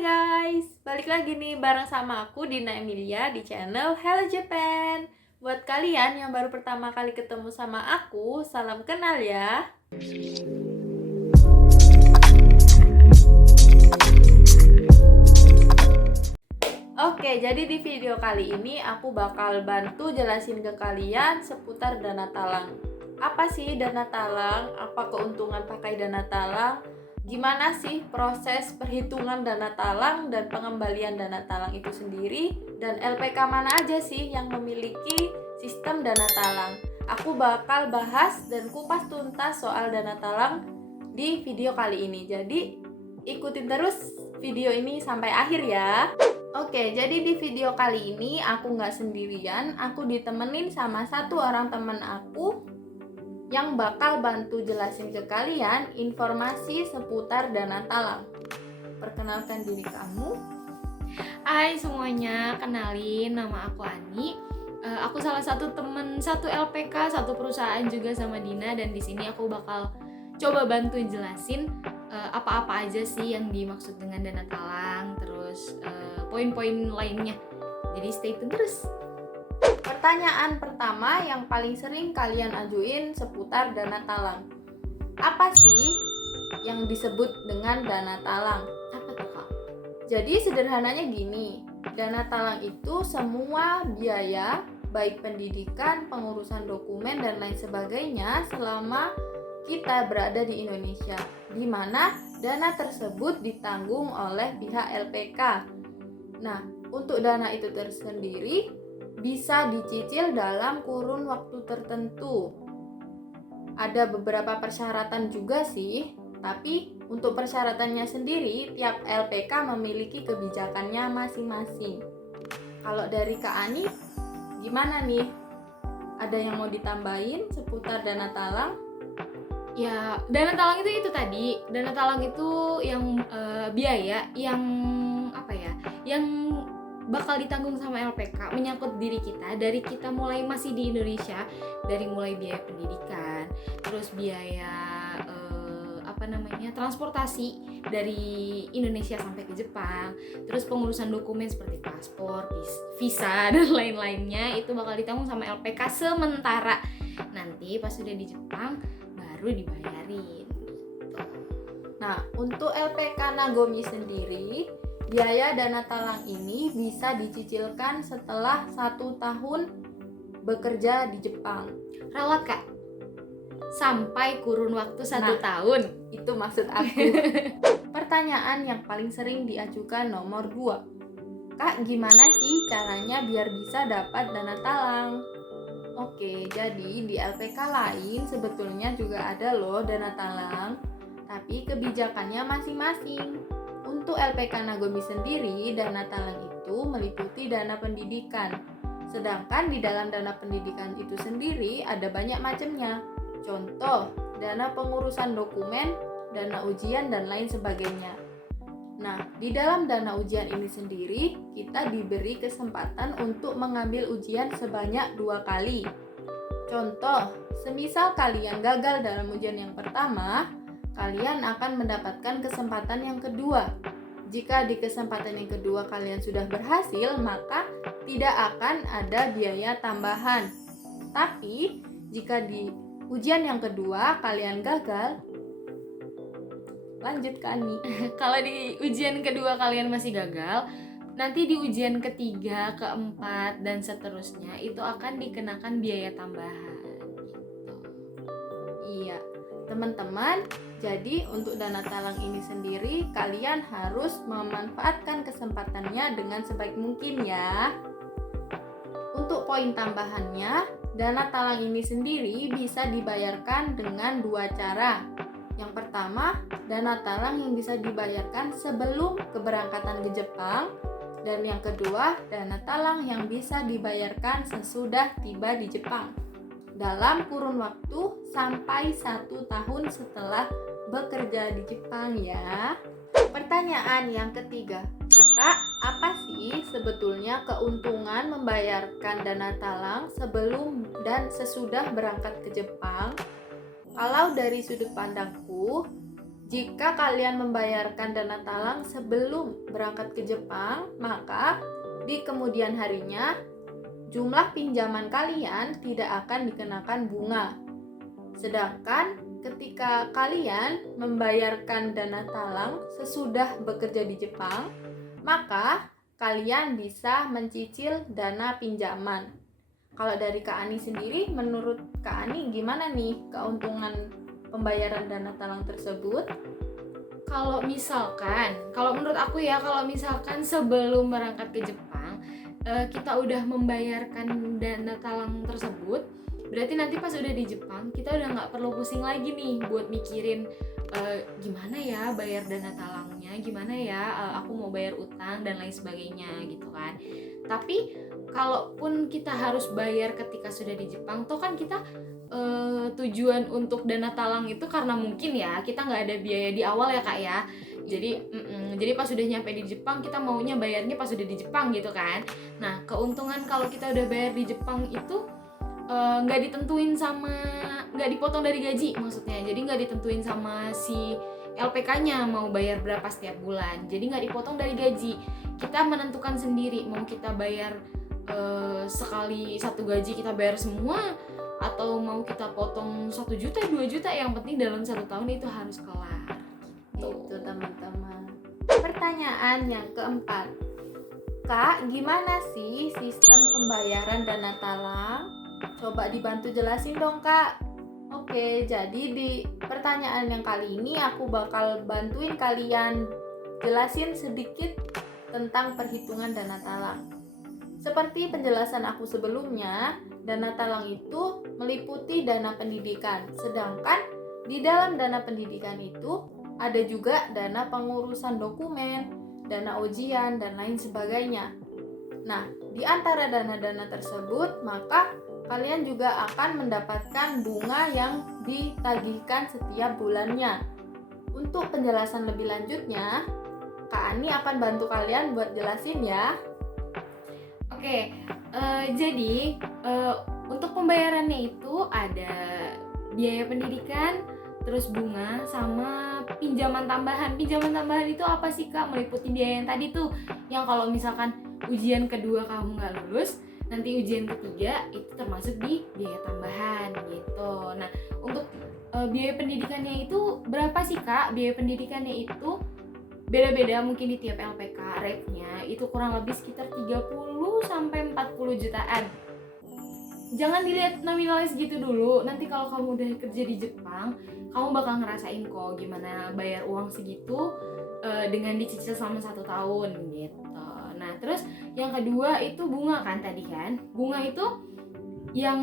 guys, balik lagi nih bareng sama aku Dina Emilia di channel Hello Japan. Buat kalian yang baru pertama kali ketemu sama aku, salam kenal ya. Oke, jadi di video kali ini aku bakal bantu jelasin ke kalian seputar dana talang. Apa sih dana talang? Apa keuntungan pakai dana talang? Gimana sih proses perhitungan dana talang dan pengembalian dana talang itu sendiri? Dan LPK mana aja sih yang memiliki sistem dana talang? Aku bakal bahas dan kupas tuntas soal dana talang di video kali ini. Jadi ikutin terus video ini sampai akhir ya. Oke, jadi di video kali ini aku nggak sendirian, aku ditemenin sama satu orang teman aku yang bakal bantu jelasin ke kalian informasi seputar dana talang. Perkenalkan diri kamu. Hai semuanya, kenalin nama aku Ani. Aku salah satu temen satu LPK, satu perusahaan juga sama Dina, dan di sini aku bakal coba bantu jelasin apa-apa aja sih yang dimaksud dengan dana talang, terus poin-poin lainnya. Jadi stay tune terus. Pertanyaan pertama yang paling sering kalian ajuin seputar dana talang. Apa sih yang disebut dengan dana talang? Apa tuh Kak? Jadi sederhananya gini, dana talang itu semua biaya baik pendidikan, pengurusan dokumen dan lain sebagainya selama kita berada di Indonesia, di mana dana tersebut ditanggung oleh pihak LPK. Nah, untuk dana itu tersendiri bisa dicicil dalam kurun waktu tertentu. Ada beberapa persyaratan juga sih, tapi untuk persyaratannya sendiri tiap LPK memiliki kebijakannya masing-masing. Kalau dari Kak Ani, gimana nih? Ada yang mau ditambahin seputar dana talang? Ya, dana talang itu tadi. Dana talang itu yang biaya yang apa ya? Yang bakal ditanggung sama LPK, menyangkut diri kita dari kita mulai masih di Indonesia, dari mulai biaya pendidikan, terus biaya transportasi dari Indonesia sampai ke Jepang, terus pengurusan dokumen seperti paspor, visa dan lain-lainnya itu bakal ditanggung sama LPK sementara. Nanti pas sudah di Jepang baru dibayarin. Nah, untuk LPK Nagomi sendiri, biaya dana talang ini bisa dicicilkan setelah 1 tahun bekerja di Jepang. Rawat Kak, sampai kurun waktu 1 tahun. Itu maksud aku. Pertanyaan yang paling sering diajukan nomor 2. Kak, gimana sih caranya biar bisa dapat dana talang? Oke, jadi di LPK lain sebetulnya juga ada loh dana talang, tapi kebijakannya masing-masing. Untuk LPK Nagomi sendiri, dana talang itu meliputi dana pendidikan. Sedangkan di dalam dana pendidikan itu sendiri ada banyak macamnya. Contoh, dana pengurusan dokumen, dana ujian, dan lain sebagainya. Nah, di dalam dana ujian ini sendiri, kita diberi kesempatan untuk mengambil ujian sebanyak 2 kali. Contoh, semisal kalian gagal dalam ujian yang pertama, kalian akan mendapatkan kesempatan yang kedua. Jika di kesempatan yang kedua kalian sudah berhasil, maka tidak akan ada biaya tambahan. Tapi, jika di ujian yang kedua kalian gagal, lanjut Kak Ani. Kalau di ujian kedua kalian masih gagal, nanti di ujian ketiga, keempat, dan seterusnya itu akan dikenakan biaya tambahan. Iya, teman-teman, jadi untuk dana talang ini sendiri kalian harus memanfaatkan kesempatannya dengan sebaik mungkin ya. Untuk poin tambahannya, dana talang ini sendiri bisa dibayarkan dengan 2 cara. Yang pertama, dana talang yang bisa dibayarkan sebelum keberangkatan ke Jepang, dan yang kedua, dana talang yang bisa dibayarkan sesudah tiba di Jepang dalam kurun waktu sampai 1 tahun setelah bekerja di Jepang ya. Pertanyaan yang ketiga, Kak, apa sih sebetulnya keuntungan membayarkan dana talang sebelum dan sesudah berangkat ke Jepang? Kalau dari sudut pandangku, Jika kalian membayarkan dana talang sebelum berangkat ke Jepang, maka di kemudian harinya jumlah pinjaman kalian tidak akan dikenakan bunga. Sedangkan ketika kalian membayarkan dana talang sesudah bekerja di Jepang, maka kalian bisa mencicil dana pinjaman. Kalau dari Kak Ani sendiri, menurut Kak Ani gimana nih keuntungan pembayaran dana talang tersebut? Kalau menurut aku ya, kalau misalkan sebelum berangkat ke Jepang kita udah membayarkan dana talang tersebut, berarti nanti pas udah di Jepang kita udah nggak perlu pusing lagi nih buat mikirin gimana ya bayar dana talangnya, gimana ya aku mau bayar utang dan lain sebagainya gitu kan. Tapi kalaupun kita harus bayar ketika sudah di Jepang, toh kan kita tujuan untuk dana talang itu karena mungkin ya kita nggak ada biaya di awal ya Kak ya. Jadi pas sudah nyampe di Jepang kita maunya bayarnya pas sudah di Jepang gitu kan. Nah, keuntungan kalau kita udah bayar di Jepang itu nggak dipotong dari gaji maksudnya. Jadi nggak ditentuin sama si LPK-nya mau bayar berapa setiap bulan. Jadi nggak dipotong dari gaji. Kita menentukan sendiri mau kita bayar sekali satu gaji kita bayar semua, atau mau kita potong 1 juta 2 juta, yang penting dalam 1 tahun itu harus kelar. Itu teman-teman. Pertanyaan yang keempat, Kak, gimana sih sistem pembayaran dana talang? Coba dibantu jelasin dong Kak. Oke, jadi di pertanyaan yang kali ini aku bakal bantuin kalian jelasin sedikit tentang perhitungan dana talang. Seperti penjelasan aku sebelumnya, dana talang itu meliputi dana pendidikan. Sedangkan di dalam dana pendidikan itu ada juga dana pengurusan dokumen, dana ujian, dan lain sebagainya. Nah, di antara dana-dana tersebut, maka kalian juga akan mendapatkan bunga yang ditagihkan setiap bulannya. Untuk penjelasan lebih lanjutnya, Kak Ani akan bantu kalian buat jelasin ya. Oke, jadi untuk pembayarannya itu ada biaya pendidikan, terus bunga, sama pinjaman tambahan. Pinjaman tambahan itu apa sih Kak? Meliputi biaya yang tadi tuh, yang kalau misalkan ujian kedua kamu nggak lulus, nanti ujian ketiga itu termasuk di biaya tambahan gitu. Nah, untuk biaya pendidikannya itu berapa sih Kak? Biaya pendidikannya itu beda-beda mungkin di tiap LPK, rate-nya itu kurang lebih sekitar 30 sampai 40 jutaan. Jangan dilihat nominalnya segitu dulu, nanti kalau kamu udah kerja di Jepang, kamu bakal ngerasain kok gimana bayar uang segitu dengan dicicil selama 1 tahun gitu. Nah, terus yang kedua itu bunga kan tadi kan. Bunga itu yang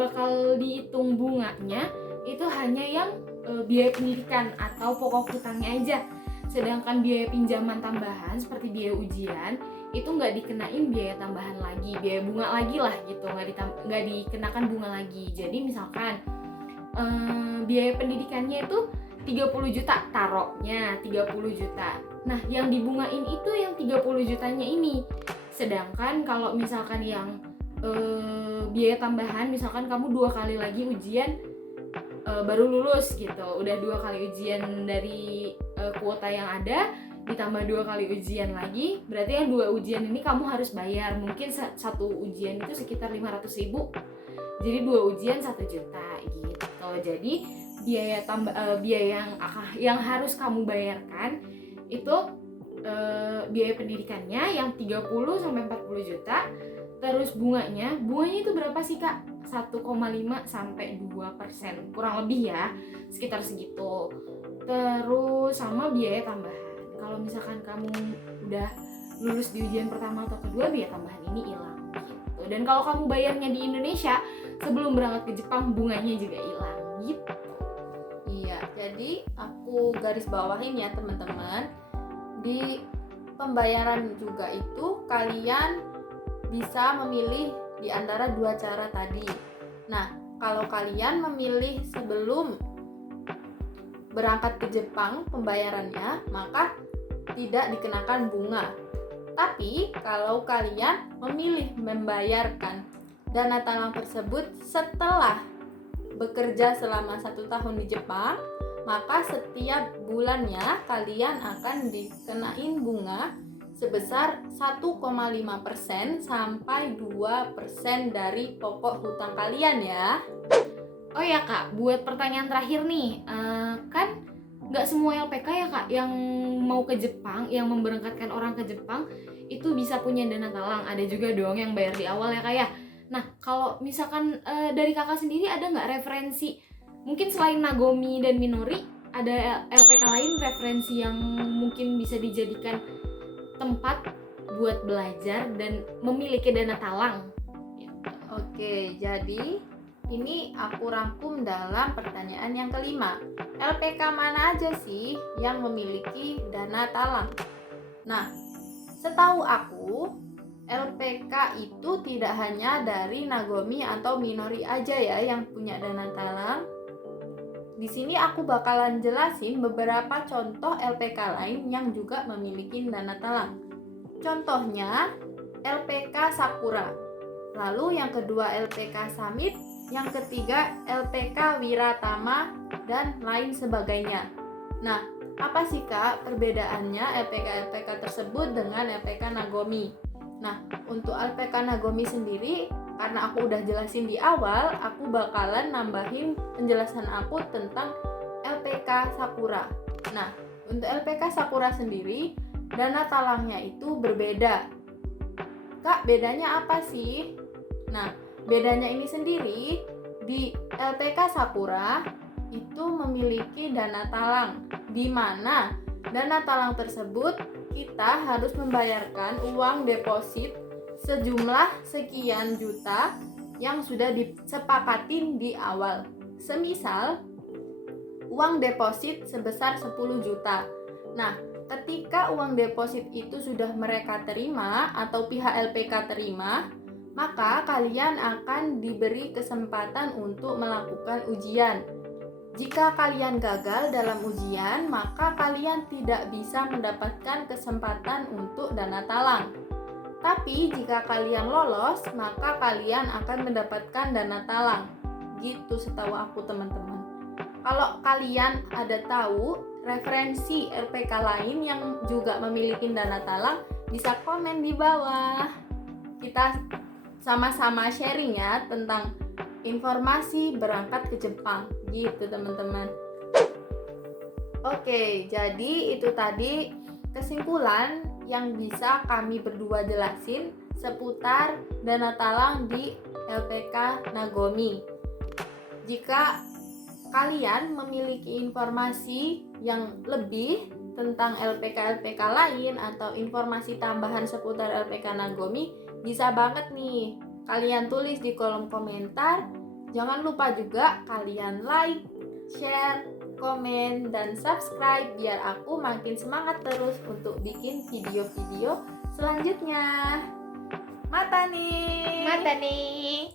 bakal dihitung bunganya itu hanya yang biaya pendidikan atau pokok hutangnya aja. Sedangkan biaya pinjaman tambahan seperti biaya ujian itu nggak dikenain biaya tambahan lagi, biaya bunga lagi lah gitu, nggak dikenakan bunga lagi. Jadi misalkan biaya pendidikannya itu 30 juta, taruhnya 30 juta. Nah, yang dibungain itu yang 30 jutanya ini. Sedangkan kalau misalkan yang biaya tambahan, misalkan kamu 2 kali lagi ujian baru lulus gitu, udah 2 kali ujian dari kuota yang ada, ditambah 2 kali ujian lagi, berarti yang 2 ujian ini kamu harus bayar. Mungkin satu ujian itu sekitar 500.000, jadi 2 ujian 1 juta gitu. Jadi biaya yang harus kamu bayarkan itu biaya pendidikannya yang 30 sampai 40 juta. Terus bunganya itu berapa sih Kak? 1,5 sampai 2%, kurang lebih ya, sekitar segitu. Terus sama biaya tambahan. Kalau misalkan kamu udah lulus di ujian pertama atau kedua, biaya tambahan ini hilang gitu. Dan kalau kamu bayarnya di Indonesia sebelum berangkat ke Jepang, bunganya juga hilang gitu. Iya, jadi aku garis bawahin ya teman-teman. Di pembayaran juga itu kalian bisa memilih di antara 2 cara tadi. Nah, kalau kalian memilih sebelum berangkat ke Jepang pembayarannya, maka tidak dikenakan bunga. Tapi kalau kalian memilih membayarkan dana talang tersebut setelah bekerja selama 1 tahun di Jepang, maka setiap bulannya kalian akan dikenain bunga sebesar 1,5% sampai 2% dari pokok hutang kalian ya. Oh ya Kak, buat pertanyaan terakhir nih, kan nggak semua LPK ya Kak yang mau ke Jepang, yang memberangkatkan orang ke Jepang itu bisa punya dana talang. Ada juga dong yang bayar di awal ya Kak ya. Nah kalau misalkan dari Kakak sendiri ada nggak referensi, mungkin selain Nagomi dan Minori, ada LPK lain referensi yang mungkin bisa dijadikan tempat buat belajar dan memiliki dana talang? Oke, jadi ini aku rangkum dalam pertanyaan yang kelima. LPK mana aja sih yang memiliki dana talang? Nah, setahu aku, LPK itu tidak hanya dari Nagomi atau Minori aja ya yang punya dana talang. Di sini aku bakalan jelasin beberapa contoh LPK lain yang juga memiliki dana talang. Contohnya, LPK Sakura. Lalu yang kedua LPK Summit, yang ketiga LPK Wiratama, dan lain sebagainya. Nah, apa sih Kak perbedaannya LPK-LPK tersebut dengan LPK Nagomi? Nah, untuk LPK Nagomi sendiri, karena aku udah jelasin di awal, aku bakalan nambahin penjelasan aku tentang LPK Sakura. Nah, untuk LPK Sakura sendiri, dana talangnya itu berbeda. Kak, bedanya apa sih? Nah, bedanya ini sendiri, di LPK Sakura itu memiliki dana talang, di mana dana talang tersebut kita harus membayarkan uang deposit sejumlah sekian juta yang sudah disepakatin di awal. Semisal uang deposit sebesar 10 juta. Nah, ketika uang deposit itu sudah mereka terima atau pihak LPK terima, maka kalian akan diberi kesempatan untuk melakukan ujian. Jika kalian gagal dalam ujian, maka kalian tidak bisa mendapatkan kesempatan untuk dana talang. Tapi jika kalian lolos, maka kalian akan mendapatkan dana talang. Gitu setahu aku teman-teman. Kalau kalian ada tahu referensi LPK lain yang juga memiliki dana talang, bisa komen di bawah. Kita sama-sama sharing ya tentang informasi berangkat ke Jepang. Gitu teman-teman. Oke, jadi itu tadi kesimpulan yang bisa kami berdua jelasin seputar dana talang di LPK Nagomi. Jika kalian memiliki informasi yang lebih tentang LPK-LPK lain atau informasi tambahan seputar LPK Nagomi, bisa banget nih kalian tulis di kolom komentar. Jangan lupa juga kalian like, share, komen, dan subscribe biar aku makin semangat terus untuk bikin video-video selanjutnya. Mata nih. Mata nih.